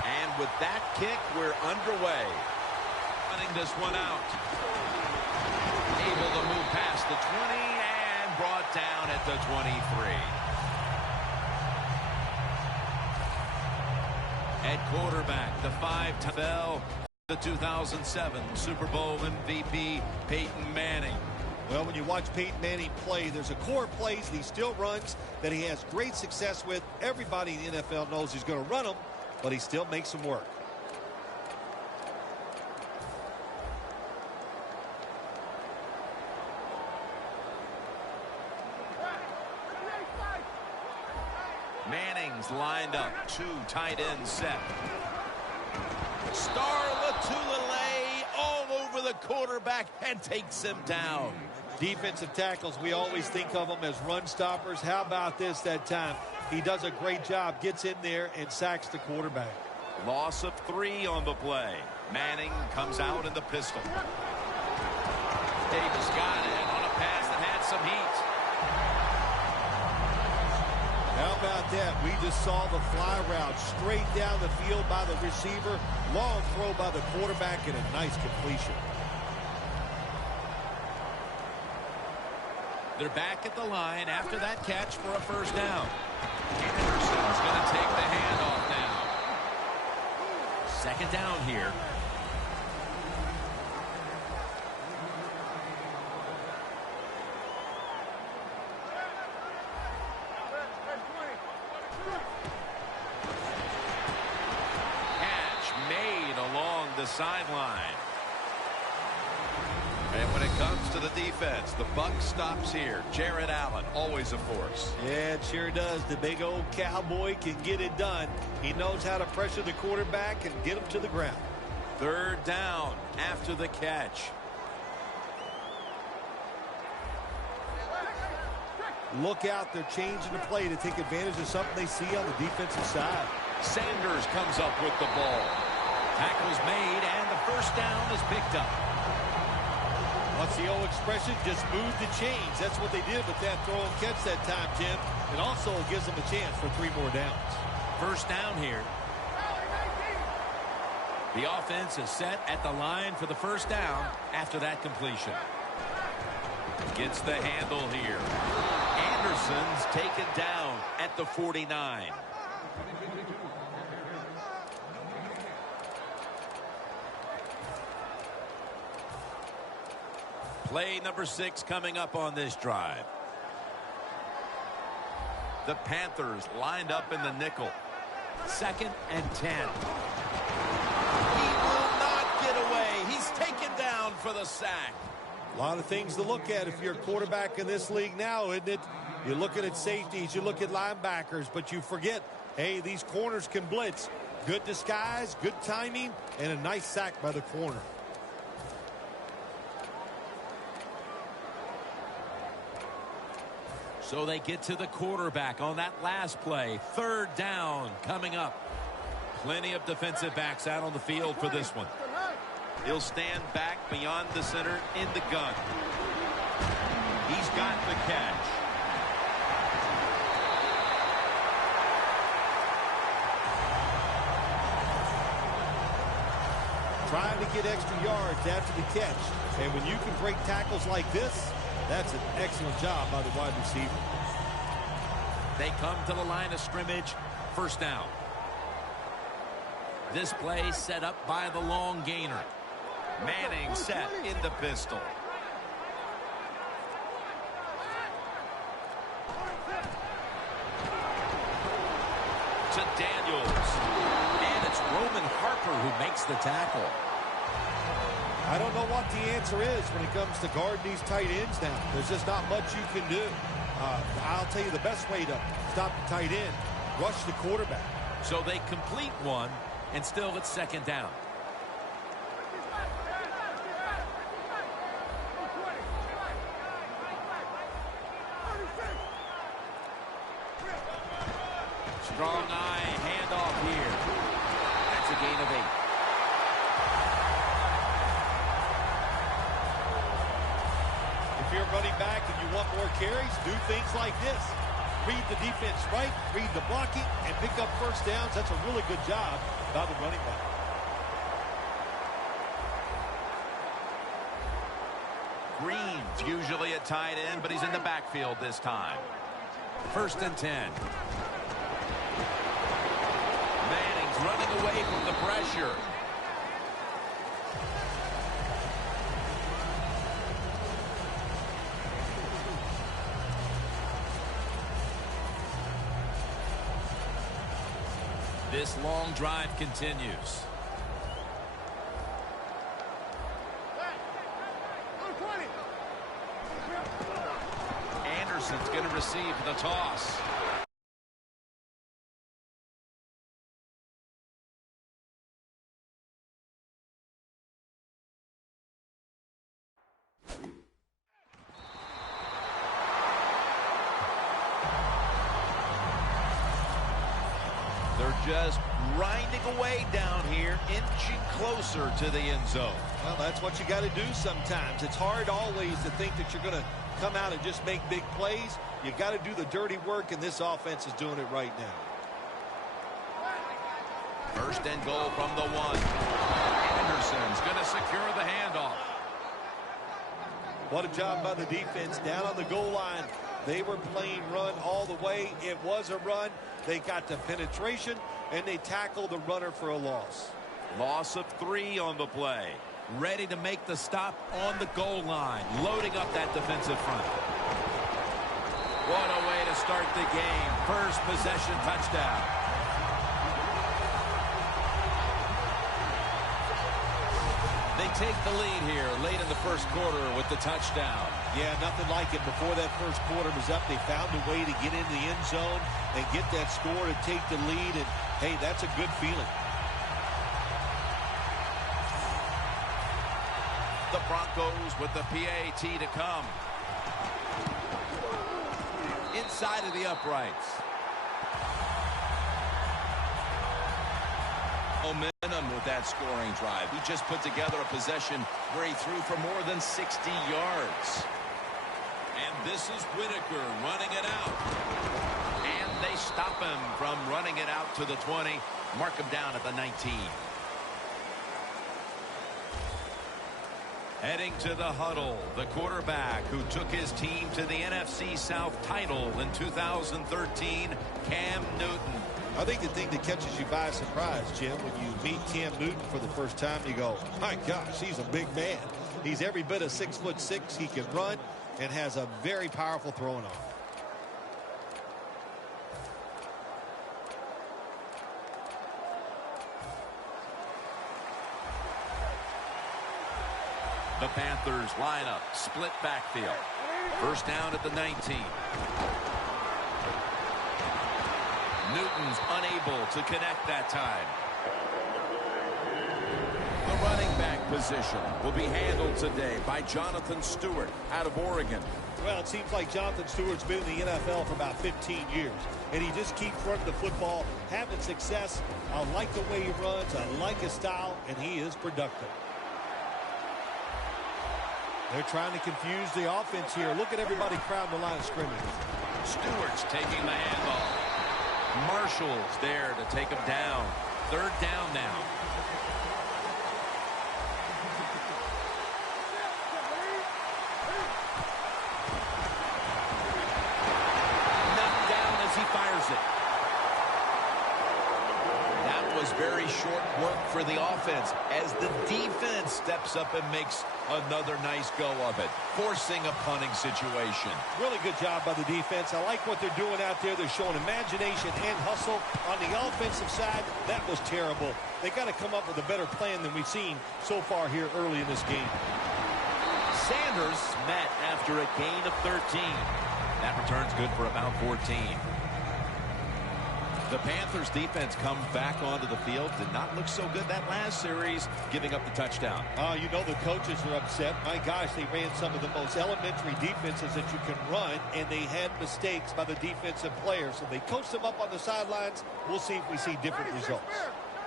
And with that kick, we're underway. Running this one out. Able to move past the 20 and brought down at the 23. At quarterback, the 5-time bell, the 2007 Super Bowl MVP, Peyton Manning. Well, when you watch Peyton Manning play, there's a core of plays that he still runs that he has great success with. Everybody in the NFL knows he's going to run them, but he still makes them work. Manning's lined up. Two tight ends set. Star Latulele all over the quarterback and takes him down. Defensive tackles, we always think of them as run stoppers. How about this that time? He does a great job, gets in there and sacks the quarterback. Loss of 3 on the play. Manning comes out in the pistol. Davis got it on a pass that had some heat. How about that? We just saw the fly route straight down the field by the receiver. Long throw by the quarterback and a nice completion. They're back at the line after that catch for a first down. Anderson's going to take the handoff now. Second down here. Catch made along the sideline. And when it comes to the defense, the buck stops here. Jared Allen, always a force. Yeah, it sure does. The big old cowboy can get it done. He knows how to pressure the quarterback and get him to the ground. Third down after the catch. Look out, they're changing the play to take advantage of something they see on the defensive side. Sanders comes up with the ball. Tackle's made, and the first down is picked up. What's the old expression? Just move the chains. That's what they did with that throw and catch that time, Tim. It also gives them a chance for 3 more downs. First down here. The offense is set at the line for the first down after that completion. Gets the handle here. Anderson's taken down at the 49. Play number 6 coming up on this drive. The Panthers lined up in the nickel. 2nd and 10. He will not get away. He's taken down for the sack. A lot of things to look at if you're a quarterback in this league now, isn't it? You're looking at safeties, you look at linebackers, but you forget, hey, these corners can blitz. Good disguise, good timing, and a nice sack by the corner. So they get to the quarterback on that last play. Third down coming up. Plenty of defensive backs out on the field for this one. He'll stand back beyond the center in the gun. He's got the catch. Trying to get extra yards after the catch. And when you can break tackles like this, that's an excellent job by the wide receiver. They come to the line of scrimmage. First down. This play set up by the long gainer. Manning set in the pistol. To Daniels. And it's Roman Harper who makes the tackle. I don't know what the answer is when it comes to guarding these tight ends now. There's just not much you can do. I'll tell you the best way to stop the tight end, rush the quarterback. So they complete one, and still it's second down. Strong eye handoff here. That's a gain of 8. If you're running back and you want more carries, do things like this. read the defense right, read the blocking, and pick up first downs. That's a really good job by the running back. Green's usually at tight end, but he's in the backfield this time. 1st and 10. Manning's running away from the pressure. This long drive continues. Anderson's going to receive the toss. They're just grinding away down here, inching closer to the end zone. Well, that's what you got to do sometimes. It's hard always to think that you're going to come out and just make big plays. You got to do the dirty work, and this offense is doing it right now. 1st and goal from the 1. Anderson's going to secure the handoff. What a job by the defense down on the goal line. They were playing run all the way. It was a run. They got the penetration, and they tackled the runner for a loss. Loss of 3 on the play. Ready to make the stop on the goal line. Loading up that defensive front. What a way to start the game. First possession touchdown. They take the lead here late in the 1st quarter with the touchdown. Yeah, nothing like it. Before that 1st quarter was up, they found a way to get in the end zone and get that score to take the lead. And, hey, that's a good feeling. The Broncos with the PAT to come. Inside of the uprights. Momentum with that scoring drive. He just put together a possession where he threw for more than 60 yards. And this is Whitaker running it out. And they stop him from running it out to the 20. Mark him down at the 19. Heading to the huddle, the quarterback who took his team to the NFC South title in 2013, Cam Newton. I think the thing that catches you by surprise, Jim, when you meet Cam Newton for the first time, you go, my gosh, he's a big man. He's every bit of 6'6". He can run and has a very powerful throwing arm. The Panthers line up, split backfield. 1st down at the 19. Newton's unable to connect that time. The running back position will be handled today by Jonathan Stewart out of Oregon. Well, it seems like Jonathan Stewart's been in the NFL for about 15 years, and he just keeps running the football, having success. I like the way he runs. I like his style, and he is productive. They're trying to confuse the offense here. Look at everybody crowding the line of scrimmage. Stewart's taking the handoff. Marshall's there to take him down. 3rd down now. Knocked down as he fires it. That was very short work for the offense as the defense steps up and makes another nice go of it, forcing a punting situation. Really good job by the defense. I like what they're doing out there. They're showing imagination and hustle. On the offensive side, that was terrible. They got to come up with a better plan than we've seen so far here early in this game. Sanders met after a gain of 13. That return's good for about 14. The Panthers defense comes back onto the field. Did not look so good that last series, giving up the touchdown. You know the coaches are upset. My gosh, they ran some of the most elementary defenses that you can run, and they had mistakes by the defensive players. So they coached them up on the sidelines. We'll see if we see different results.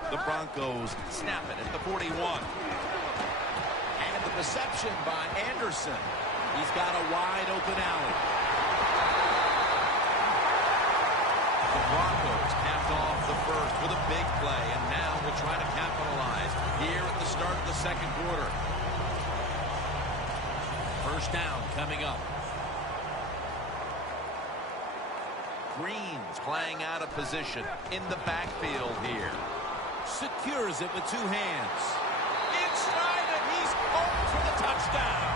The Broncos snap it at the 41. And the reception by Anderson. He's got a wide open alley. The Broncos capped off the first with a big play, and now will try to capitalize here at the start of the second quarter. First down coming up. Green's playing out of position in the backfield here. Secures it with two hands. In stride, and he's home for the touchdown.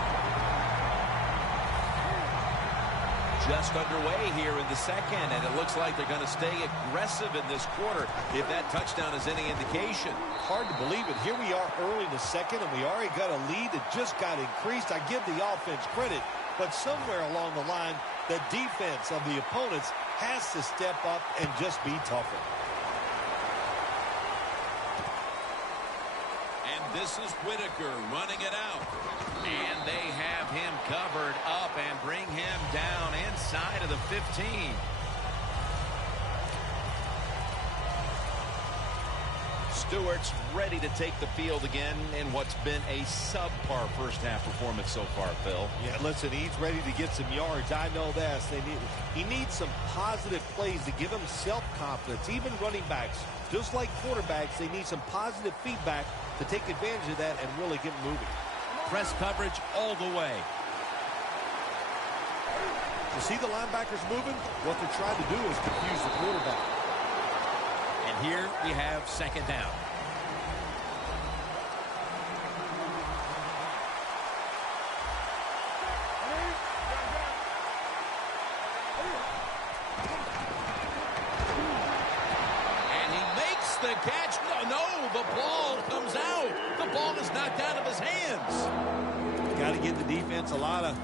Just underway here in the second, and it looks like they're going to stay aggressive in this quarter if that touchdown is any indication. Hard to believe it. Here we are early in the second, and we already got a lead that just got increased. I give the offense credit, but somewhere along the line, the defense of the opponents has to step up and just be tougher. And this is Whitaker running it out. And they have him covered up and bring him down inside of the 15. Stewart's ready to take the field again in what's been a subpar first half performance so far, Phil. Yeah, listen, he's ready to get some yards. I know that. He needs some positive plays to give him self-confidence. Even running backs, just like quarterbacks, they need some positive feedback to take advantage of that and really get moving. Press coverage all the way. You see the linebackers moving? What they're trying to do is confuse the quarterback. And here we have second down. And he makes the catch. No, the ball comes out. The ball is knocked out of his hands. Got to give the defense a lot of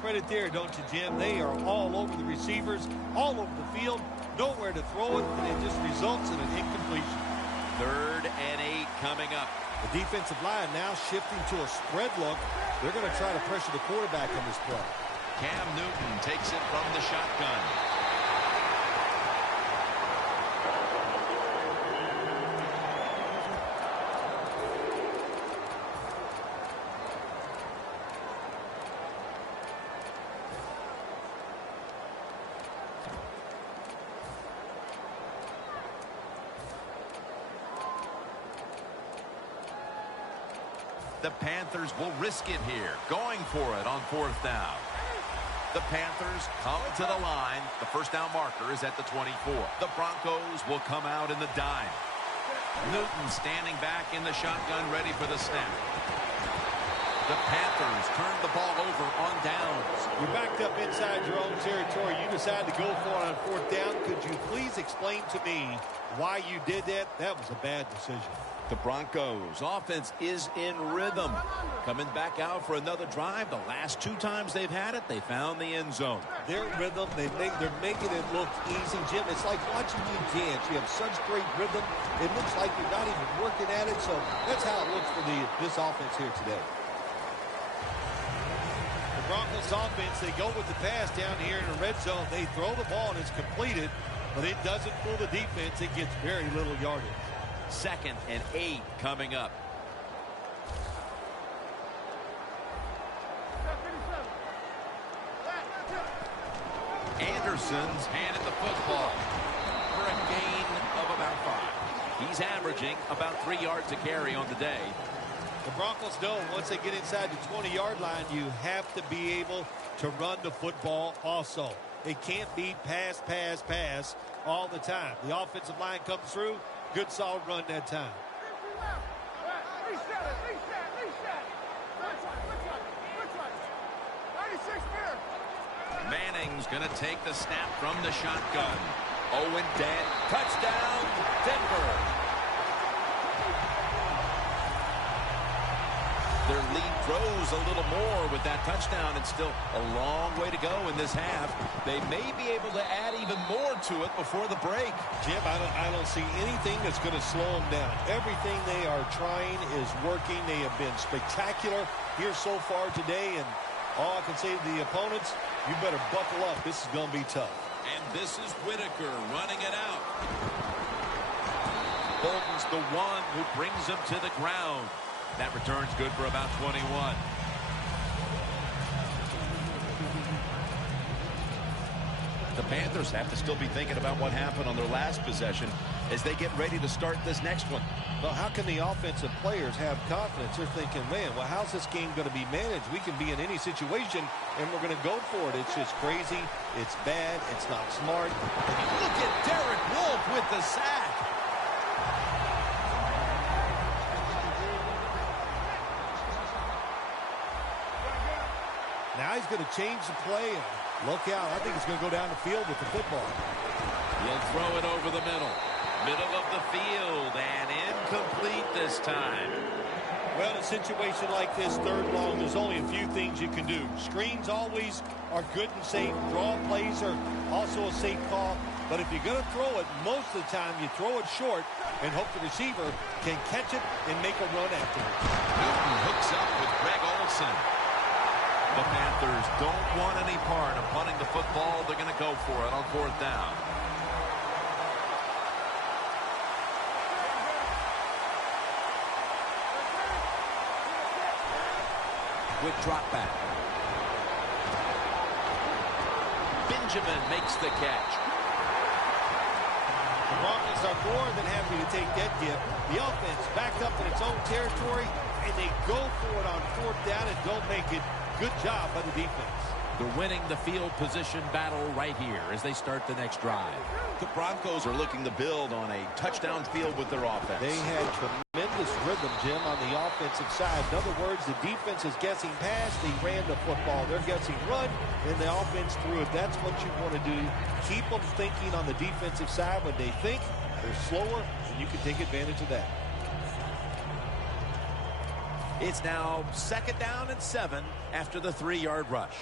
credit there, don't you, Jim? They are all over the receivers, all over the field, nowhere to throw it, and it just results in an incompletion. 3rd and 8 coming up. The defensive line now shifting to a spread look. They're going to try to pressure the quarterback on this play. Cam Newton takes it from the shotgun. The Panthers will risk it here, going for it on 4th down. The Panthers come to the line. The first down marker is at the 24. The Broncos will come out in the dime. Newton standing back in the shotgun, ready for the snap. The Panthers turn the ball over on downs. You're backed up inside your own territory. You decide to go for it on 4th down. Could you please explain to me why you did that? That was a bad decision. The Broncos offense is in rhythm. Coming back out for another drive. The last 2 times they've had it, they found the end zone. Their rhythm, they're making it look easy, Jim. It's like watching you dance. You have such great rhythm. It looks like you're not even working at it. So that's how it looks for this offense here today. The Broncos offense, they go with the pass down here in the red zone. They throw the ball and it's completed, but it doesn't fool the defense. It gets very little yardage. 2nd and 8 coming up. Anderson's handed the football for a gain of about 5. He's averaging about 3 yards a carry on the day. The Broncos know once they get inside the 20-yard line, you have to be able to run the football also. It can't be pass, pass, pass all the time. The offensive line comes through. Good solid run that time. Manning's going to take the snap from the shotgun. Owen Dent, touchdown, Denver. Their lead grows a little more with that touchdown. It's still a long way to go in this half. They may be able to add even more to it before the break. Jim, I don't see anything that's going to slow them down. Everything they are trying is working. They have been spectacular here so far today, and all I can say to the opponents, you better buckle up. This is going to be tough. And this is Whitaker running it out. Bolton's the one who brings him to the ground. That return's good for about 21. the Panthers have to still be thinking about what happened on their last possession as they get ready to start this next one. Well, how can the offensive players have confidence? They're thinking, man, well, how's this game going to be managed? We can be in any situation, and we're going to go for it. It's just crazy. It's bad. It's not smart. Look at Derek Wolfe with the sack. Now he's going to change the play. And look out. I think he's going to go down the field with the football. He'll throw it over the middle. Middle of the field, and incomplete this time. Well, in a situation like this, third long, there's only a few things you can do. Screens always are good and safe. Draw plays are also a safe call. But if you're going to throw it, most of the time you throw it short and hope the receiver can catch it and make a run after it. Newton hooks up with Greg Olsen. The Panthers don't want any part of punting the football. They're going to go for it on fourth down. With drop back. Benjamin makes the catch. The Broncos are more than happy to take that gift. The offense backed up in its own territory, and they go for it on fourth down and don't make it. Good job by the defense. They're winning the field position battle right here as they start the next drive. The Broncos are looking to build on a touchdown field with their offense. They had tremendous rhythm, Jim, on the offensive side. In other words, the defense is guessing pass. They ran the football. They're guessing run, and the offense threw it. That's what you want to do. Keep them thinking on the defensive side. When they think, they're slower, and you can take advantage of that. It's now 2nd down and 7 after the 3-yard rush.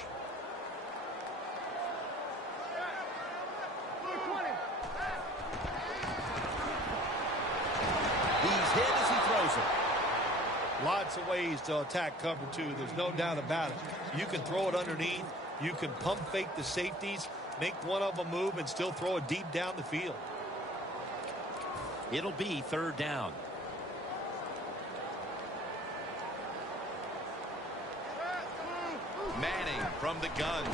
He's hit as he throws it. Lots of ways to attack cover two. There's no doubt about it. You can throw it underneath. You can pump fake the safeties, make one of them move, and still throw it deep down the field. It'll be 3rd down. Manning from the gun.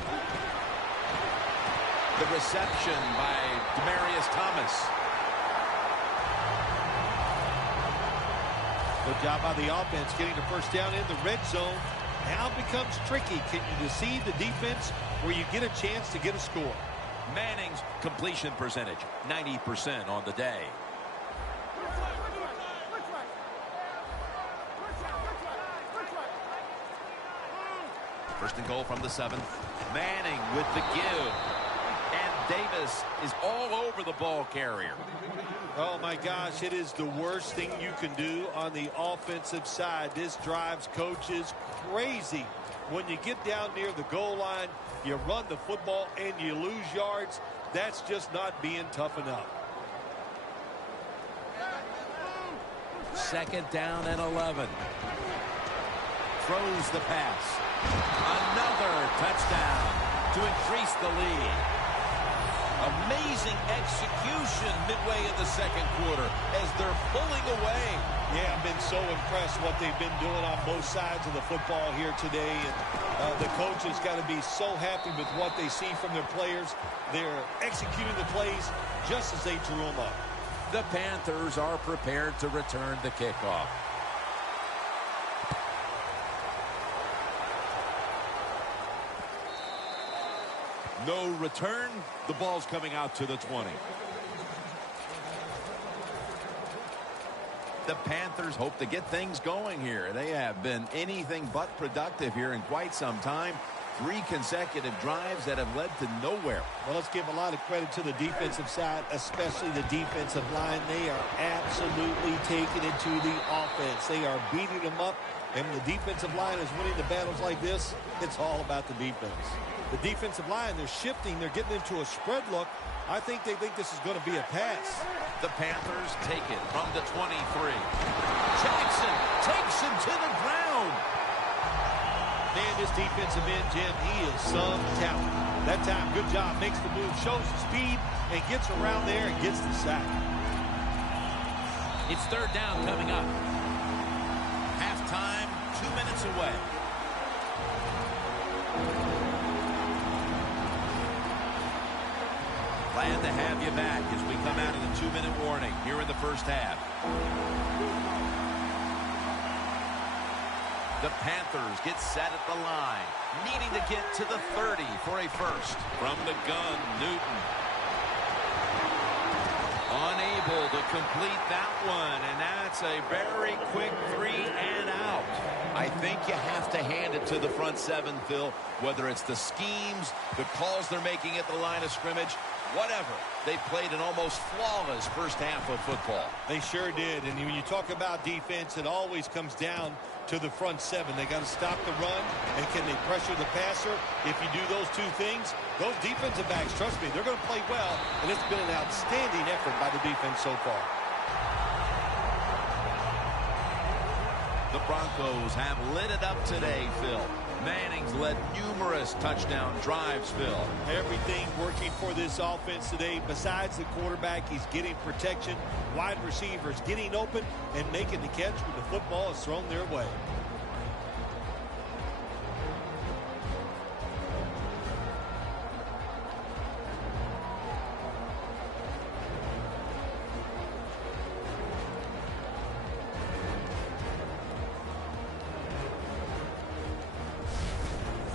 The reception by Demaryius Thomas. Good job by the offense getting the first down in the red zone. Now it becomes tricky. Can you deceive the defense where you get a chance to get a score? Manning's completion percentage, 90% on the day. First and goal from the 7th. Manning with the give. And Davis is all over the ball carrier. Oh, my gosh, it is the worst thing you can do on the offensive side. This drives coaches crazy. When you get down near the goal line, you run the football and you lose yards. That's just not being tough enough. 2nd down and 11. Throws the pass. Another touchdown to increase the lead. Amazing execution midway in the 2nd quarter as they're pulling away. Yeah, I've been so impressed what they've been doing on both sides of the football here today. And the coach has got to be so happy with what they see from their players. They're executing the plays just as they drew them up. The Panthers are prepared to return the kickoff. No return. The ball's coming out to the 20. The Panthers hope to get things going here. They have been anything but productive here in quite some time. 3 consecutive drives that have led to nowhere. Well, let's give a lot of credit to the defensive side, especially the defensive line. They are absolutely taking it to the offense. They are beating them up, and when the defensive line is winning the battles like this, it's all about the defense. The defensive line, they're shifting. They're getting into a spread look. I think they think this is going to be a pass. The Panthers take it from the 23. Jackson takes him to the ground. Man, this defensive end, Jim, he is some talent. That time, good job. Makes the move, shows the speed, and gets around there and gets the sack. It's 3rd down coming up. Halftime, 2 minutes away. Glad to have you back as we come out of the 2-minute warning here in the first half. The Panthers get set at the line, needing to get to the 30 for a first. From the gun, Newton. Unable to complete that one, and that's a very quick 3 and out. I think you have to hand it to the front seven, Phil, whether it's the schemes, the calls they're making at the line of scrimmage, whatever. They played an almost flawless first half of football. They sure did, and when you talk about defense, it always comes down to the front seven. They got to stop the run, and can they pressure the passer? If you do those two things, those defensive backs, trust me, they're going to play well, and it's been an outstanding effort by the defense so far. The Broncos have lit it up today, Phil. Manning's led numerous touchdown drives, Phil. Everything working for this offense today. Besides the quarterback, he's getting protection. Wide receivers getting open and making the catch when the football is thrown their way.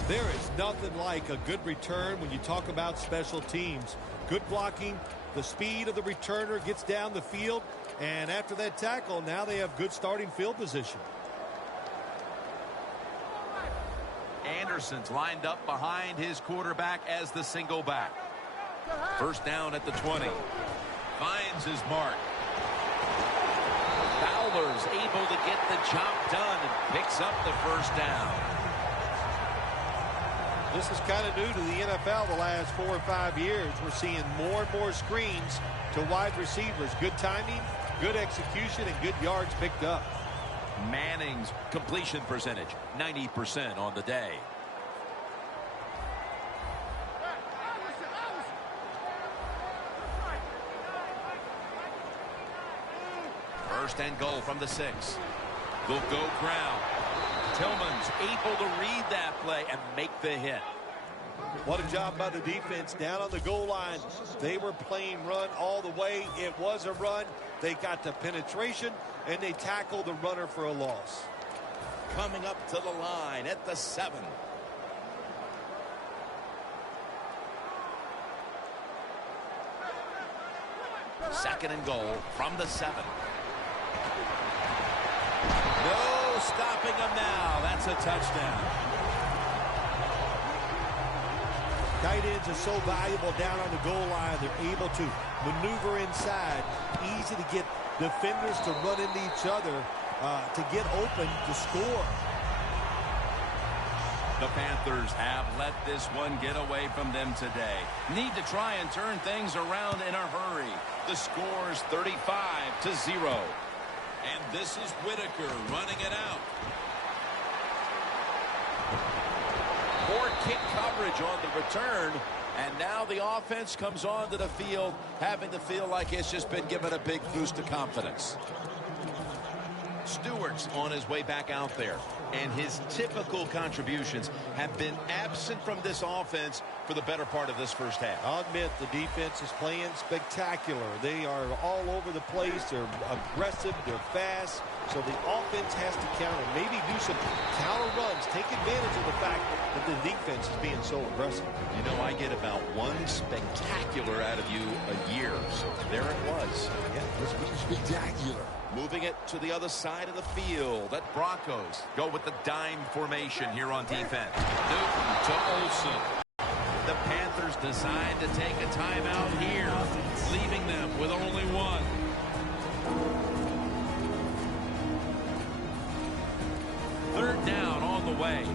There is nothing like a good return when you talk about special teams. Good blocking, the speed of the returner gets down the field, and after that tackle, now they have good starting field position. Anderson's lined up behind his quarterback as the single back. First down at the 20. Finds his mark. Fowler's able to get the job done and picks up the first down. This is kind of new to the NFL the last 4 or 5 years. We're seeing more and more screens to wide receivers. Good timing, good execution, and good yards picked up. Manning's completion percentage, 90% on the day. First and goal from the 6. They'll go ground. Tillman's able to read that play and make the hit. What a job by the defense down on the goal line. They were playing run all the way. It was a run. They got the penetration, and they tackled the runner for a loss. Coming up to the line at the 7. Second and goal from the 7. No stopping them now. That's a touchdown. Tight ends are so valuable down on the goal line. They're able to maneuver inside. Easy to get defenders to run into each other to get open to score. The Panthers have let this one get away from them today. Need to try and turn things around in a hurry. The score's 35-0. And this is Whitaker running it out. Poor kick coverage on the return. And now the offense comes onto the field having to feel like it's just been given a big boost of confidence. Stewart's on his way back out there. And his typical contributions have been absent from this offense for the better part of this first half. I'll admit the defense is playing spectacular. They are all over the place. They're aggressive. They're fast. So the offense has to counter. Maybe do some counter runs. Take advantage of the fact that the defense is being so aggressive. You know, I get about one spectacular out of you a year. So there it was. Yeah, this was spectacular. Moving it to the other side of the field. That Broncos go with the dime formation here on defense. Newton to Olsen. The Panthers decide to take a timeout here, leaving them with only one. Third down on the way.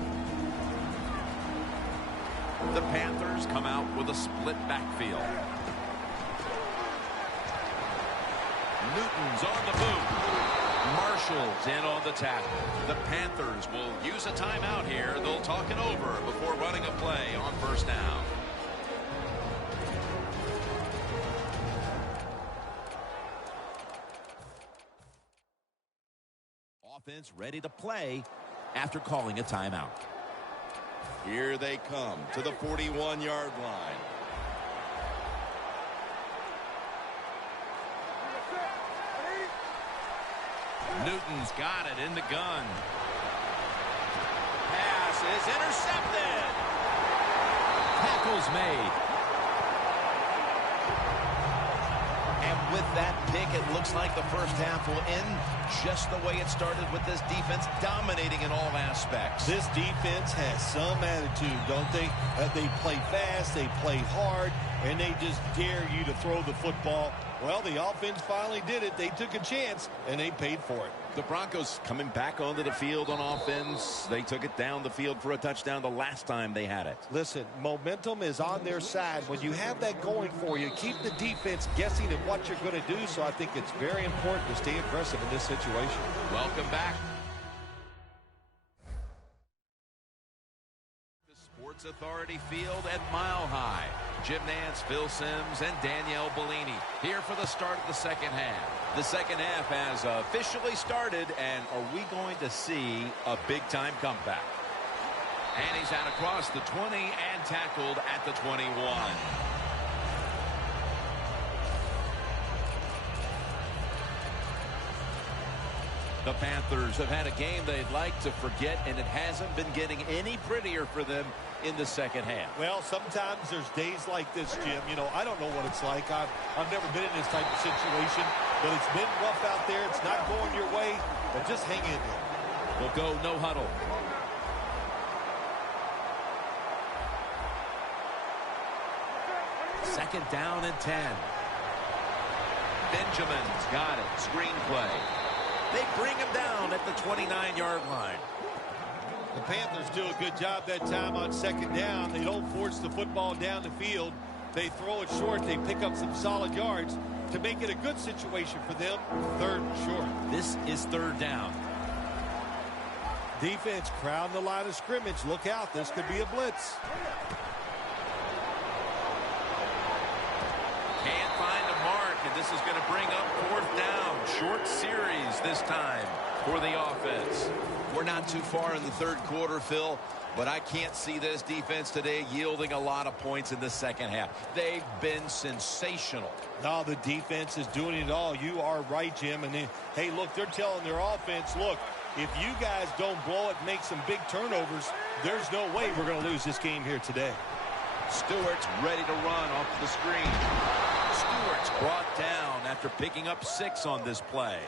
The Panthers come out with a split backfield. Newton's on the move. Marshall's in on the tackle. The Panthers will use a timeout here. They'll talk it over before running a play on first down. Offense ready to play after calling a timeout. Here they come to the 41-yard line. Newton's got it in the gun. Pass is intercepted. Tackle's made. And with that pick, it looks like the first half will end just the way it started, with this defense dominating in all aspects. This defense has some attitude, don't they? They play fast, they play hard, and they just dare you to throw the football. Well, the offense finally did it. They took a chance, and they paid for it. The Broncos coming back onto the field on offense. They took it down the field for a touchdown the last time they had it. Listen, momentum is on their side. When you have that going for you, keep the defense guessing at what you're going to do. So I think it's very important to stay aggressive in this situation. Welcome back. The Sports Authority Field at Mile High. Jim Nance, Phil Simms, and Danielle Bellini here for the start of the second half. The second half has officially started, and are we going to see a big-time comeback? And he's out across the 20 and tackled at the 21. The Panthers have had a game they'd like to forget, and it hasn't been getting any prettier for them in the second half. Well, sometimes there's days like this, Jim. You know, I don't know what it's like. I've never been in this type of situation, but it's been rough out there. It's not going your way, but just hang in there. We'll go no huddle. Second down and 10. Benjamin's got it. Screenplay. They bring him down at the 29-yard line. The Panthers do a good job that time on second down. They don't force the football down the field. They throw it short. They pick up some solid yards to make it a good situation for them. Third and short. This is third down. Defense crowding the line of scrimmage. Look out. This could be a blitz. Can't find a mark, and this is going to bring up fourth down. Short series this time for the offense. We're not too far in the third quarter, Phil, but I can't see this defense today yielding a lot of points in the second half. They've been sensational. No, the defense is doing it all. You are right, Jim. And then, hey, look, they're telling their offense, look, if you guys don't blow it, make some big turnovers, there's no way we're going to lose this game here today. Stewart's ready to run off the screen. Stewart's brought down after picking up 6 on this play.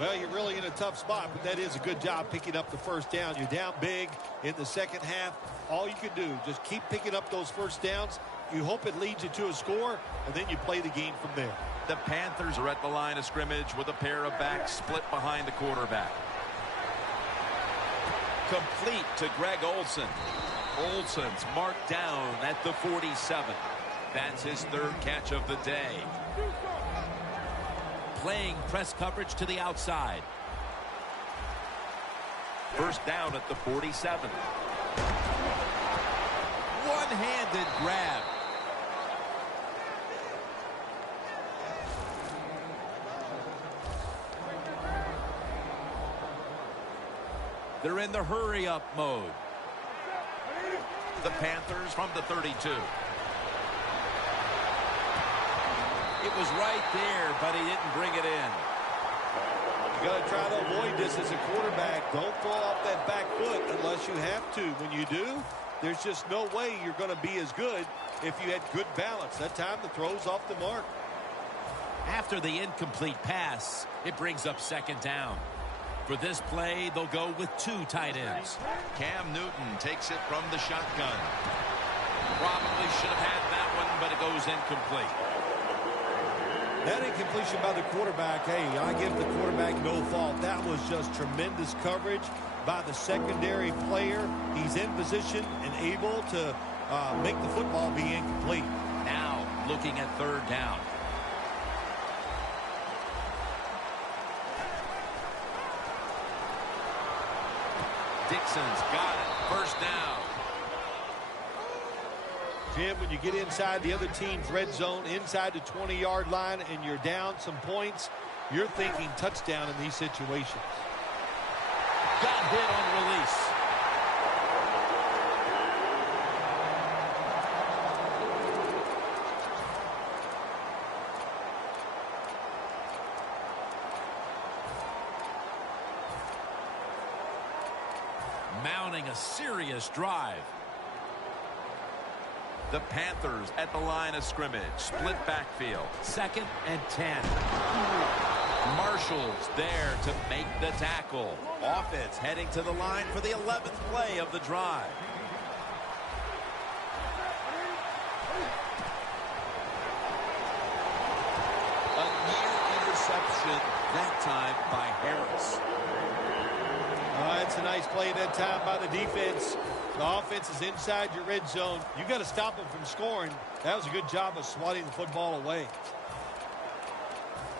Well, you're really in a tough spot, but that is a good job picking up the first down. You're down big in the second half. All you can do, just keep picking up those first downs. You hope it leads you to a score, and then you play the game from there. The Panthers are at the line of scrimmage with a pair of backs split behind the quarterback. Complete to Greg Olsen. Olsen's marked down at the 47. That's his third catch of the day. Playing press coverage to the outside. First down at the 47. One-handed grab. They're in the hurry-up mode. The Panthers from the 32. It was right there, but he didn't bring it in. You got to try to avoid this as a quarterback. Don't throw off that back foot unless you have to. When you do, there's just no way you're going to be as good if you had good balance. That time the throw's off the mark. After the incomplete pass, it brings up second down. For this play, they'll go with 2 tight ends. Cam Newton takes it from the shotgun. Probably should have had that one, but it goes incomplete. That incompletion by the quarterback, hey, I give the quarterback no fault. That was just tremendous coverage by the secondary player. He's in position and able to make the football be incomplete. Now looking at third down. Dixon's got it. First down. Jim, when you get inside the other team's red zone, inside the 20-yard line, and you're down some points, you're thinking touchdown in these situations. Got hit on release. mounting a serious drive. The Panthers at the line of scrimmage. Split backfield. 2nd and 10. Marshall's there to make the tackle. Offense heading to the line for the 11th play of the drive. A near interception, that time by Harris. It's a nice play that time by the defense. The offense is inside your red zone. You got to stop them from scoring. That was a good job of swatting the football away.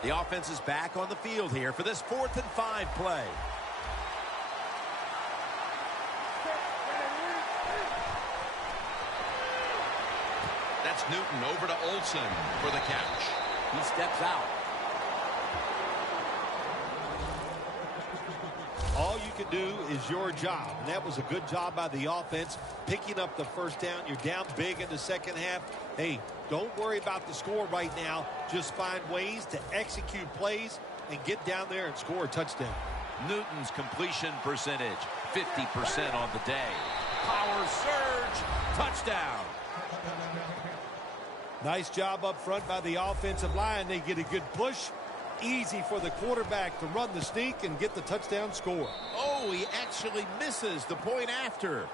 The offense is back on the field here for this 4th and 5 play. That's Newton over to Olsen for the catch. He steps out. All you can do is your job, and that was a good job by the offense, picking up the first down. You're down big in the second half. Hey, don't worry about the score right now. Just find ways to execute plays and get down there and score a touchdown. Newton's completion percentage, 50% on the day. Power surge, touchdown. Nice job up front by the offensive line. They get a good push. Easy for the quarterback to run the sneak and get the touchdown score. Oh, he actually misses the point after.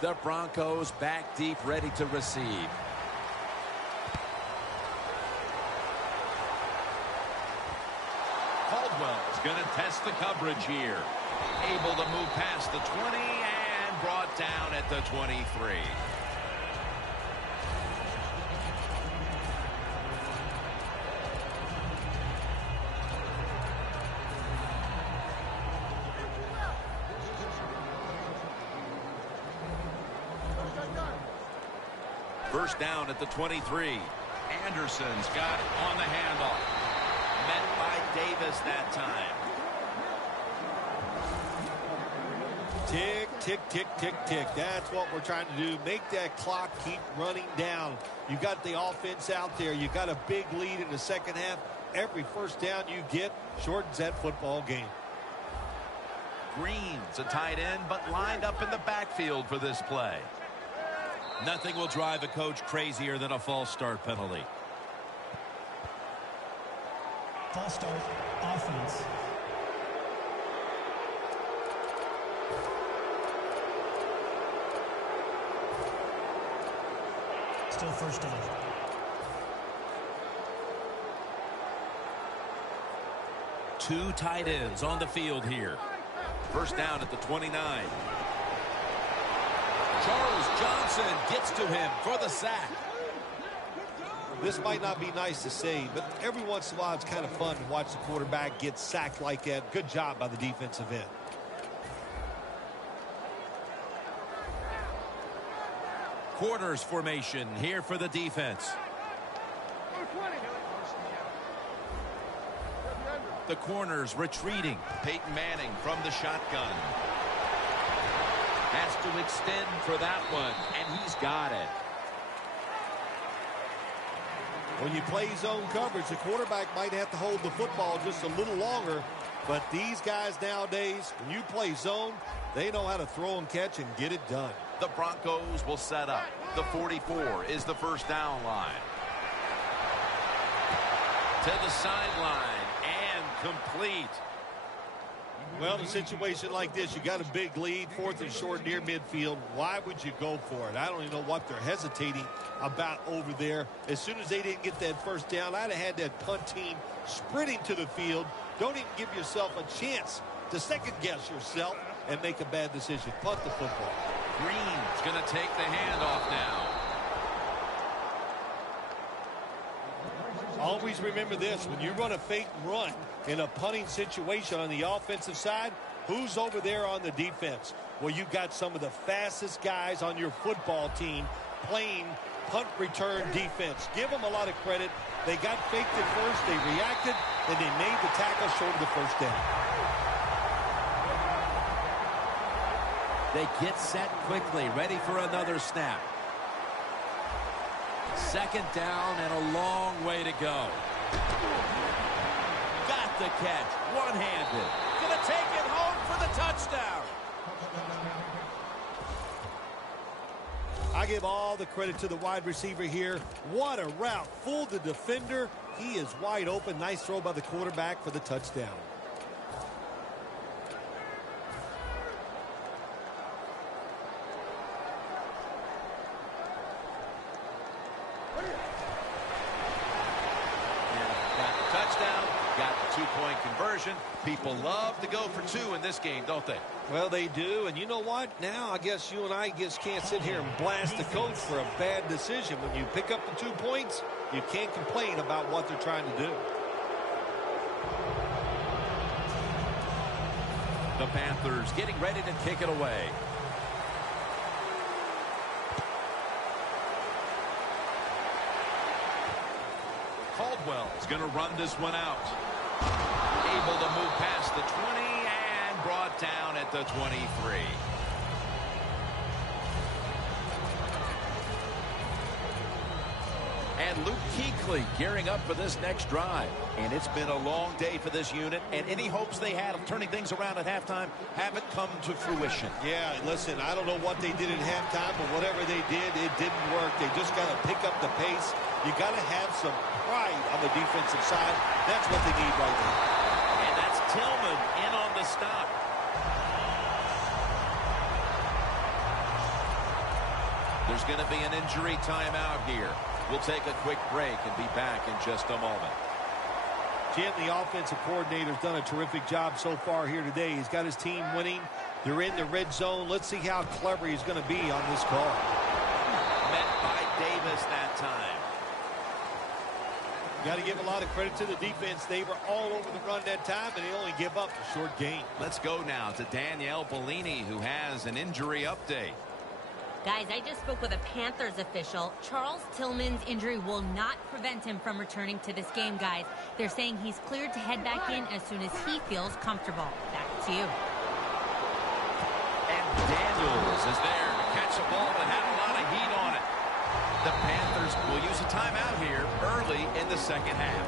The Broncos back deep, ready to receive. Caldwell's going to test the coverage here. Able to move past the 20 and brought down at the 23. First down at the 23. Anderson's got it on the handoff. Met by Davis that time. Tick, tick, tick, tick, tick. That's what we're trying to do. Make that clock keep running down. You got the offense out there. You got a big lead in the second half. Every first down you get shortens that football game. Green's a tight end, but lined up in the backfield for this play. Nothing will drive a coach crazier than a false start penalty. False start, offense. Still first down. Two tight ends on the field here. First down at the 29. Charles Johnson gets to him for the sack. This might not be nice to say, but every once in a while it's kind of fun to watch the quarterback get sacked like that. Good job by the defensive end. Quarters formation here for the defense. The corners retreating. Peyton Manning from the shotgun. Has to extend for that one, and he's got it. When you play zone coverage, the quarterback might have to hold the football just a little longer, but these guys nowadays, when you play zone, they know how to throw and catch and get it done. The Broncos will set up. The 44 is the first down line. To the sideline and complete. Well, in a situation like this, you got a big lead, 4th and short near midfield. Why would you go for it? I don't even know what they're hesitating about over there. As soon as they didn't get that first down, I'd have had that punt team sprinting to the field. Don't even give yourself a chance to second-guess yourself and make a bad decision. Punt the football. Green's going to take the handoff now. Always remember this, when you run a fake and run in a punting situation on the offensive side, who's over there on the defense? Well, you got some of the fastest guys on your football team playing punt return defense. Give them a lot of credit. They got faked at first, they reacted, and they made the tackle short of the first down. They get set quickly, ready for another snap. Second down and a long way to go. Got the catch, one-handed. Gonna take it home. the touchdown. I give all the credit to the wide receiver here. What a route. Fooled the defender. He is wide open. Nice throw by the quarterback for the touchdown. Got the touchdown, got the two-point conversion. People love to go for two in this game, don't they? Well, they do, and you know what? Now I guess you and I just can't sit here and blast the coach for a bad decision. When you pick up the 2 points, you can't complain about what they're trying to do. The Panthers getting ready to kick it away. Caldwell's going to run this one out. Able to move past the 20 and brought down at the 23. And Luke Kuechly gearing up for this next drive. And it's been a long day for this unit, and any hopes they had of turning things around at halftime haven't come to fruition. Yeah, listen, I don't know what they did at halftime, but whatever they did, it didn't work. They just got to pick up the pace. You got to have some pride on the defensive side. That's what they need right now. And that's Tillman in on the stop. There's going to be an injury timeout here. We'll take a quick break and be back in just a moment. Jim, the offensive coordinator's done a terrific job so far here today. He's got his team winning. They're in the red zone. Let's see how clever he's going to be on this call. Met by Davis that time. Got to give a lot of credit to the defense. They were all over the run that time, and they only give up a short gain. Let's go now to Danielle Bellini, who has an injury update. Guys, I just spoke with a Panthers official. Charles Tillman's injury will not prevent him from returning to this game, guys. They're saying he's cleared to head back in as soon as he feels comfortable. Back to you. And Daniels is there to catch a ball that had a lot of heat on it. The Panthers will use a timeout here early in the second half.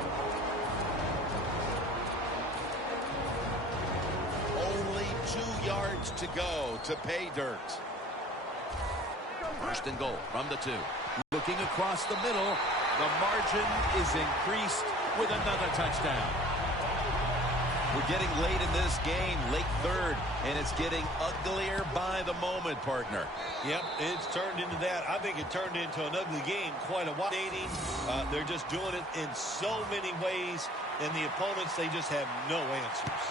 Only 2 yards to go to pay dirt. First and goal from the 2. Looking across the middle, the margin is increased with another touchdown. We're getting late in this game, late third, and it's getting uglier by the moment, partner. Yep, it's turned into that. I think it turned into an ugly game quite a while. They're just doing it in so many ways, and the opponents, they just have no answers.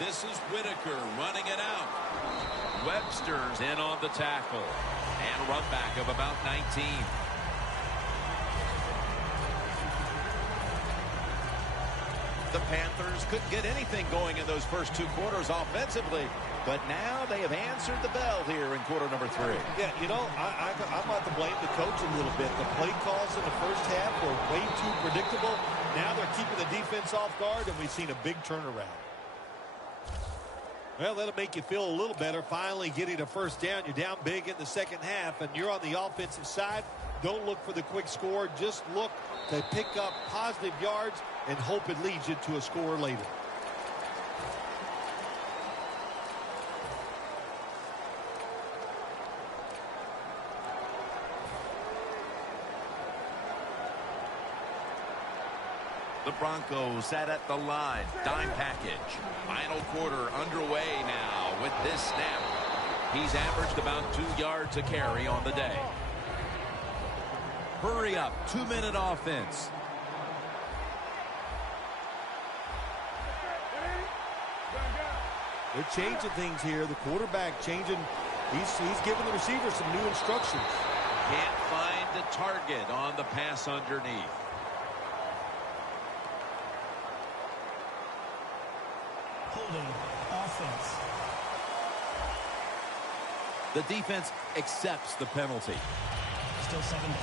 This is Whitaker running it out. Webster's in on the tackle. And a run back of about 19. The Panthers couldn't get anything going in those first 2 quarters offensively, but now they have answered the bell here in quarter number 3. Yeah, you know, I'm about to blame the coach a little bit. The play calls in the first half were way too predictable. Now they're keeping the defense off guard, and we've seen a big turnaround. Well, that'll make you feel a little better. Finally getting a first down. You're down big in the second half, and you're on the offensive side. Don't look for the quick score. Just look to pick up positive yards and hope it leads you to a score later. The Broncos sat at the line. Dime package. Final quarter underway now with this snap. He's averaged about 2 yards a carry on the day. Hurry up. 2-minute offense. They're changing things here. The quarterback changing. He's giving the receiver some new instructions. Can't find the target on the pass underneath. Holding offense. The defense accepts the penalty. Still 7 down.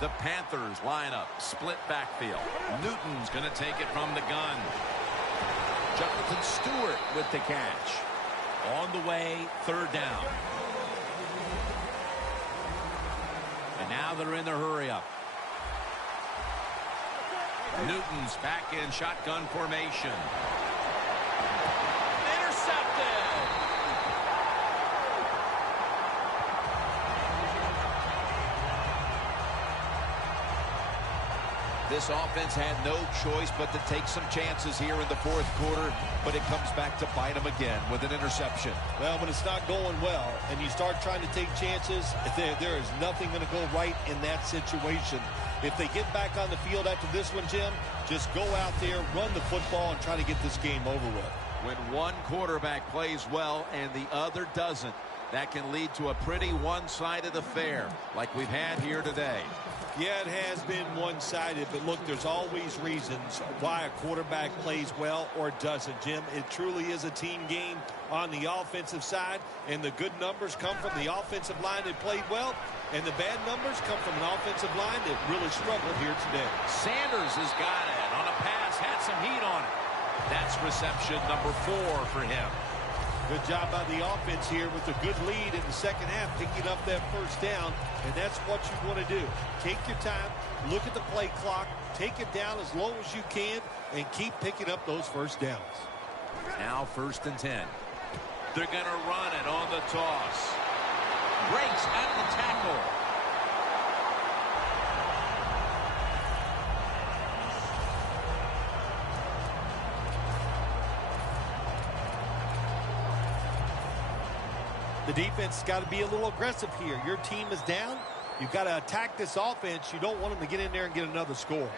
The Panthers line up. Split backfield. Newton's going to take it from the gun. Jonathan Stewart with the catch. On the way, third down. And now they're in the hurry-up. Newton's back in shotgun formation. Intercepted! This offense had no choice but to take some chances here in the fourth quarter, but it comes back to bite them again with an interception. Well, when it's not going well and you start trying to take chances, there is nothing going to go right in that situation. If they get back on the field after this one, Jim, just go out there, run the football, and try to get this game over with. When one quarterback plays well and the other doesn't, that can lead to a pretty one-sided affair like we've had here today. Yeah, it has been one-sided, but look, there's always reasons why a quarterback plays well or doesn't, Jim. It truly is a team game on the offensive side, and the good numbers come from the offensive line that played well, and the bad numbers come from an offensive line that really struggled here today. Sanders has got it on a pass, had some heat on it. That's reception number 4 for him. Good job by the offense here with a good lead in the second half, picking up that first down, and that's what you want to do. Take your time, look at the play clock, take it down as low as you can, and keep picking up those first downs. Now 1st and 10. They're going to run it on the toss. Breaks out of the tackle. The defense has got to be a little aggressive here. Your team is down. You've got to attack this offense. You don't want them to get in there and get another score.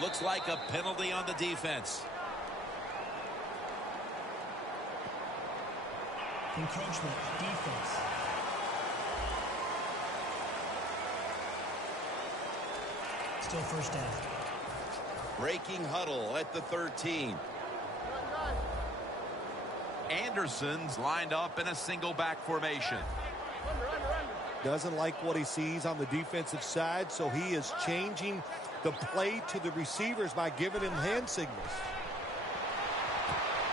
Looks like a penalty on the defense. Encroachment, defense. Still first down. Breaking huddle at the 13. Anderson's lined up in a single back formation. Doesn't like what he sees on the defensive side, so he is changing the play to the receivers by giving him hand signals.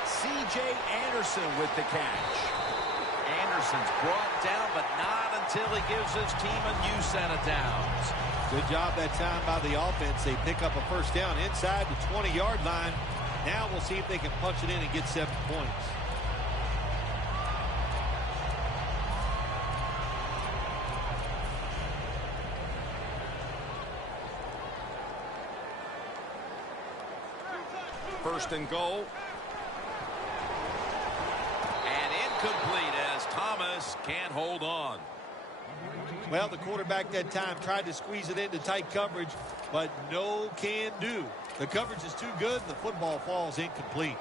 C.J. Anderson with the catch. Anderson's brought down, but not until he gives his team a new set of downs. Good job that time by the offense. They pick up a first down inside the 20-yard line. Now we'll see if they can punch it in and get 7 points. First and goal. And incomplete as Thomas can't hold on. Well, the quarterback that time tried to squeeze it into tight coverage, but no can do. The coverage is too good, and the football falls incomplete.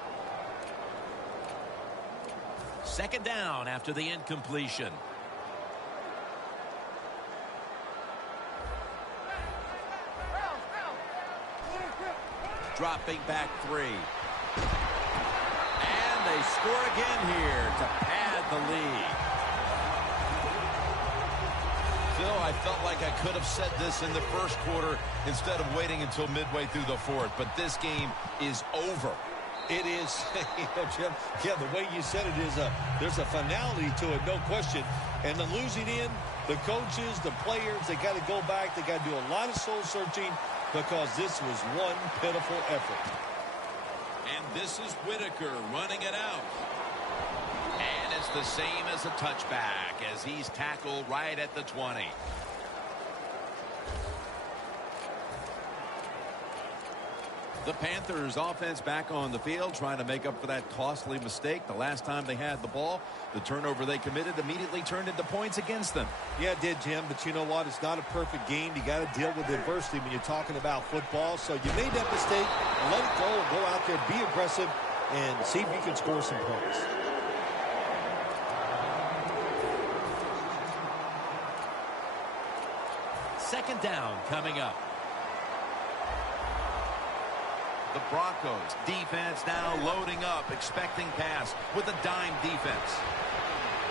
2nd down after the incompletion. Dropping back 3. And they score again here to pad the lead. Phil, I felt like I could have said this in the first quarter instead of waiting until midway through the fourth, but this game is over. It is, Jim, yeah, the way you said it is, there's a finality to it, no question. And the losing end, the coaches, the players, they got to go back. They got to do a lot of soul searching because this was one pitiful effort. And this is Whitaker running it out. And it's the same as a touchback as he's tackled right at the 20. The Panthers offense back on the field trying to make up for that costly mistake. The last time they had the ball, the turnover they committed immediately turned into points against them. Yeah, it did, Jim, but you know what? It's not a perfect game. You got to deal with adversity when you're talking about football. So you made that mistake, let it go, and go out there, be aggressive, and see if you can score some points. Second down coming up. The Broncos defense now loading up, expecting pass with a dime defense.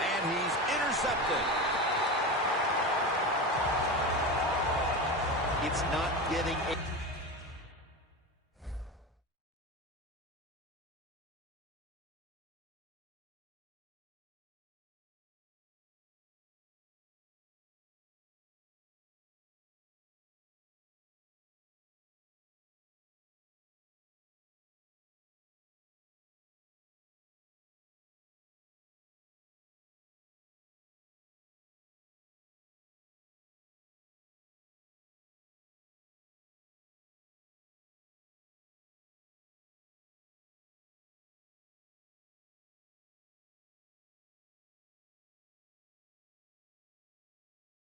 And he's intercepted. It's not getting